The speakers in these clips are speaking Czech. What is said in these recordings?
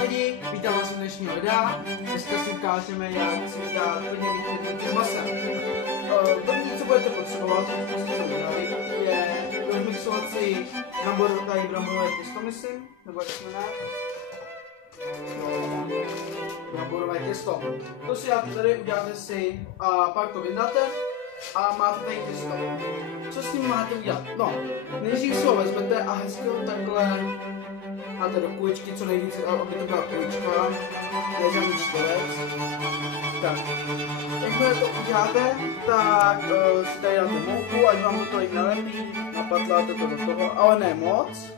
lidi, vítám vás u dnešního videa. Dneska si ukážeme, jak si udělat hodně rychlý s masem. První, co budete potřebovat, je rozmixovat si tady bramborové těsto, myslím, nebo jak se jmenuje. Bramborové těsto. To si dáte tady, uděláte si a pak to vydáte a máte tady těsto. Co s ním máte udělat? No, nejdřív si ho vezmete a hezky ho takhle máte do kuličky, co nejvíce, aby to byla kulička, ne žádný čtverec. Tak, jakmile to uděláte, tak si tady dáte mouku, ať vám to tady nalepí, napatláte to do toho, ale ne moc.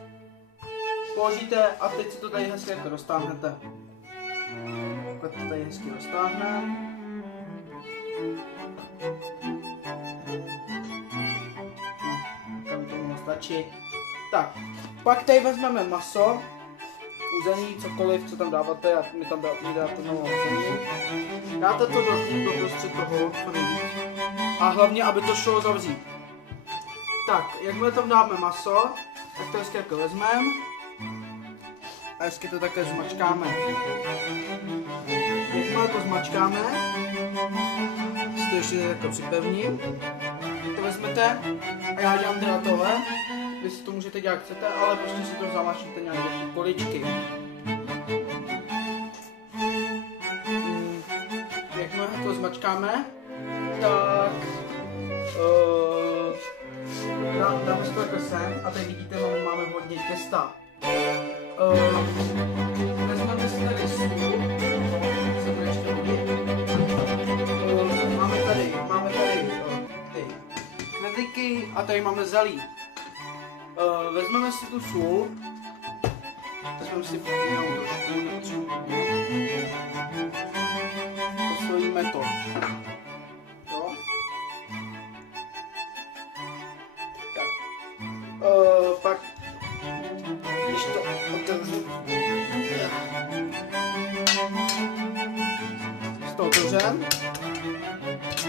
Položíte a teď si to tady hezky jako roztáhnete. Takhle to tady hezky roztáhne. Tam to mohlo stačit. Tak, pak tady vezmeme maso, uzený, cokoliv, co tam dáváte, a my tam dáte novou uzený. Dáte to do prostřed toho, co nejvíc. A hlavně, aby to šlo zavřít. Tak, jakmile tam dáme maso, tak to hezky jako vezmeme. A hezky to také zmačkáme. Jakmile to zmačkáme, si to ještě jako připevním. To vezmete a já dělám teda tohle. Vy si to můžete dělat, jak chcete, ale prostě si to zamačíte nějak do količky. Jakmile to zmačkáme, tak dáme si to jako sem a tady vidíte, máme hodně těsta. Vezmeme si tady stůl, se bude ještě hodit. Máme tady ty knedlíky a tady máme zelí. Vezmeme si tu sůl, vezmeme si jenom trošku, posolíme to. Jo? Tak. Pak, když to otevřu, si to otevřem,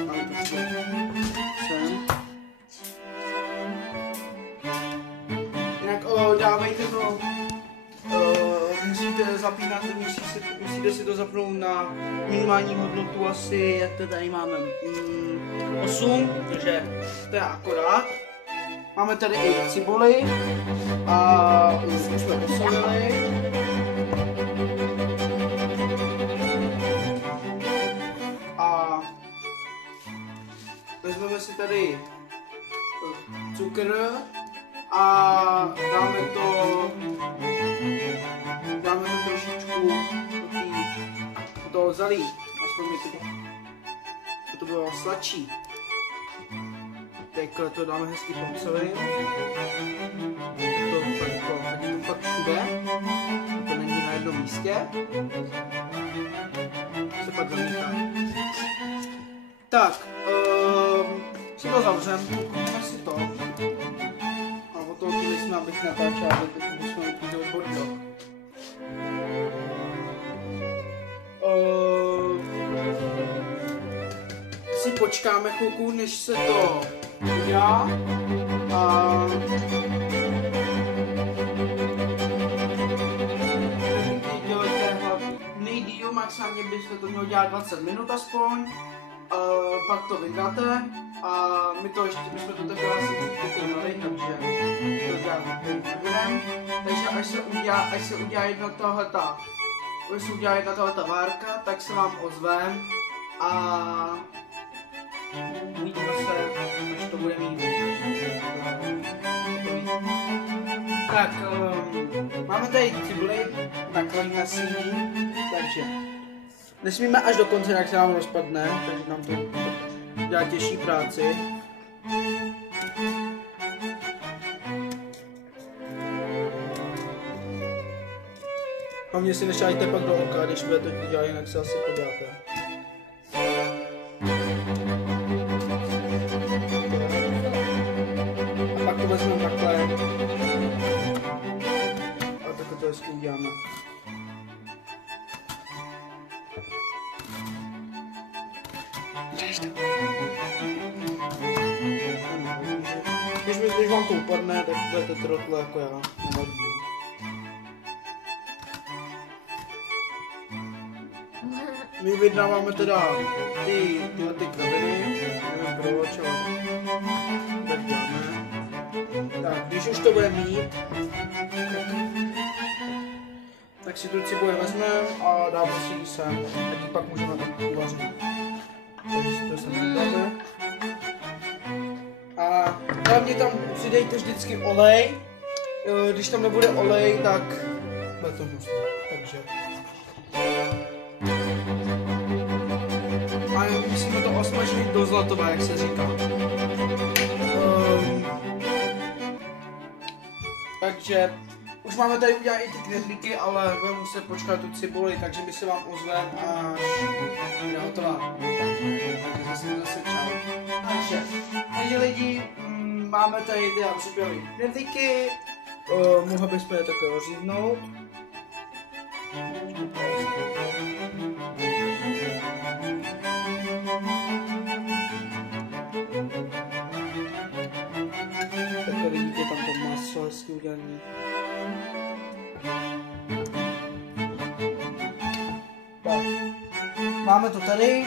máme to sem. Dávejte to, musíte zapínat, musíte si to zapnout na minimální hodnotu asi, jak to tady máme, 8, takže to je akorát. Máme tady i cibuli a už jsme posolili. A vezmeme si tady cukr. A dáme to trošičku do toho zelí, aspoň mi to bylo sladší. Takhle to dáme hezky po celém. To fakt všude, to není na jednom místě. Se pak zamíchá. Tak, si to zavřem, koupíme si to. Abych natáčel, aby jsme uklidili bordel. Si počkáme chvilku, než se to udělá. Nejdýl, maximálně byste to mělo dělat 20 minut aspoň. Pak to vydáte a my jsme to teprve asi vykonali, takže to děláme nebudeme. Takže až se udělá jedna tahleta várka, tak se vám ozvem a uvidíme se, až to bude mít. Tak, máme tady cibuli, takový nasíní, takže nesmíme až do konce, jak se nám rozpadne, takže nám to dělá těžší práci. Hlavně si nešáhejte pak do oka, když budete to dělat, jinak se asi podáte. A pak to vezmeme takhle. A takhle to hezky uděláme. Když vám to upadne, tak budete trotle jako já. Nevadí. my vydáváme teda tyhle kraviny, nevím proč, ale tak děláme. Tak, když už to bude mít, tak si tu cibuli vezmeme a dáme si ji sem, tak ji pak můžeme tam uvařit. Takže si to sem dáme. A hlavně tam přidejte vždycky olej, když tam nebude olej, tak bude to hustý, takže. A musíme to osmažit do zlatova, jak se říká. Takže už máme tady udělat i ty knedlíky, ale budeme muset počkat tu cibuli, takže my se vám ozveme, až je hotová. Takže zase čau. Takže lidi, máme tady ty připravené knedlíky, mohli bychom je takhle rozříznout. Takhle vidíte tam to maso hezky udělané. Tak, máme to tady.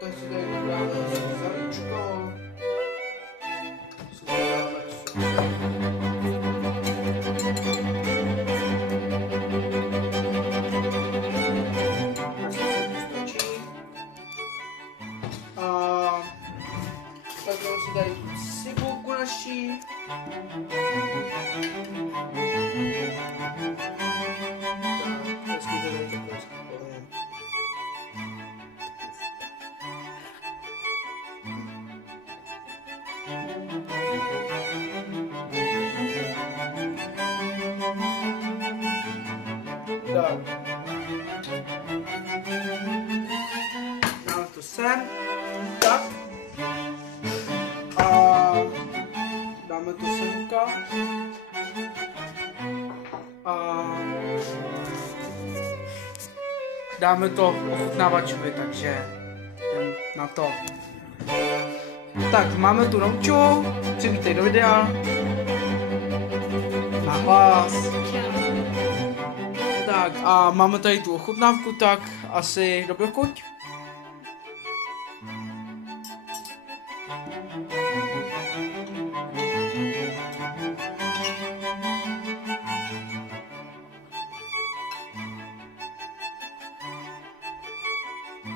Tak si tady dáme zavíčko. Takhle si tady cibulku naší. Tak. Dáme to sem. Tak. A dáme to semka. A dáme to ochutnávačovi, takže na to. Tak, máme tu Romču, přivítej do videa. Na vás. Tak a máme tady tu ochutnávku, tak asi dobrou chuť.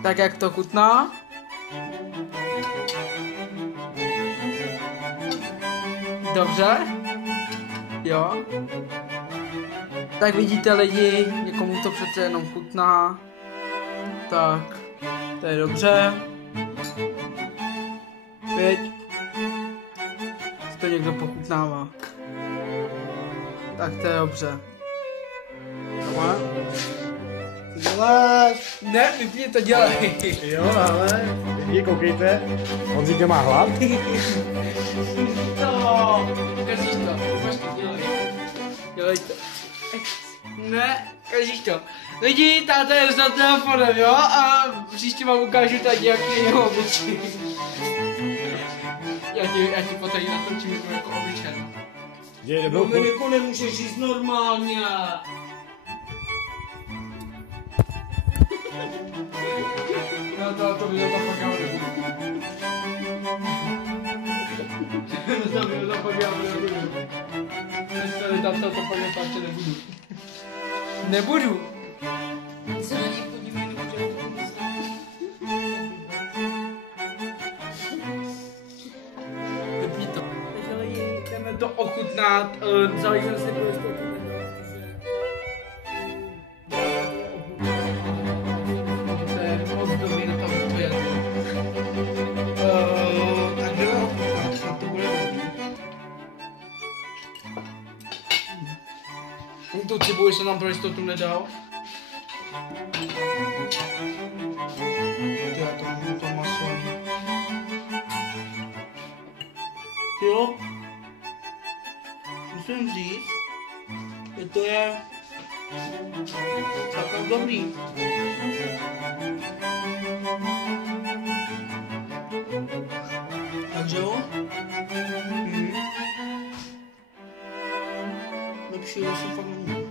Tak jak to chutná? Dobře? Jo? Tak vidíte lidi, někomu to přece jenom chutná. Tak, to je dobře. Pěť. To někdo pochutnává. Tak to je dobře. Tohle? Co děláš? Ne, vypni to, dělej. Jo, ale lidi, koukejte, Honzík nemá hlad. No, kazíš to, dělej. Dělej to. Ne, kazíš to. Lidi, táta je za telefonem, jo? A příště vám ukážu tady nějaký jeho obličej. Já ti potají natočím jako obličej. Dominiku, nemůžeš říct normálně. To video tam pak já nebudu. To video tam pak já nebudu. Tam to pak já nebudu. Nebudu. Se na něj podívej, nemůže Vypni to. Takže lidi, jdeme to ochutnat. Vzali jsem si prostě tu cibuli jsem tam pro jistotu nedal. Já to mám to maso. Jo. Musím říct, že to je celkem dobrý. Takže jo. Lepšího jsem fakt neměl.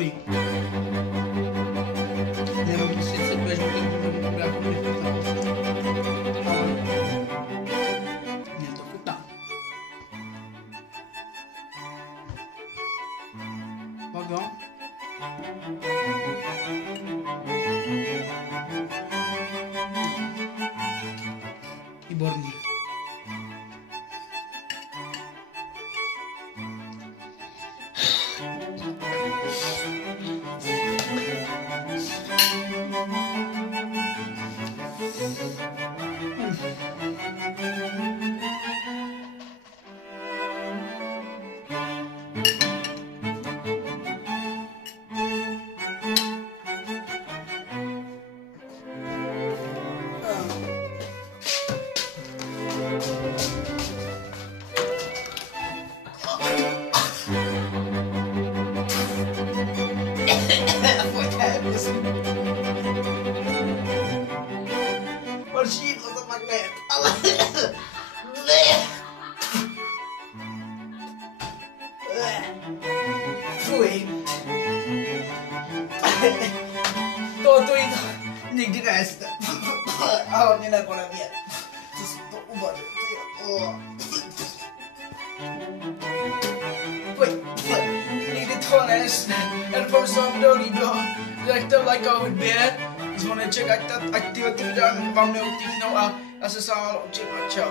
dobrý. Nevím, jestli se budeš mít jako nechutná. Ale mě to chutná. Pak jo. Výborný. Horší to magnet, ale... Fuj. To jít nikdy nejste. A hlavně nebo nevět. Co jsem to uvařil, Fuj. Nikdy to nejste. Jen doufám, že se vám video líbilo. Zachte like a hudbě. Zvoneček, ať tyhle ty videa vám neutíchnou a já se s vámi loučím a čau.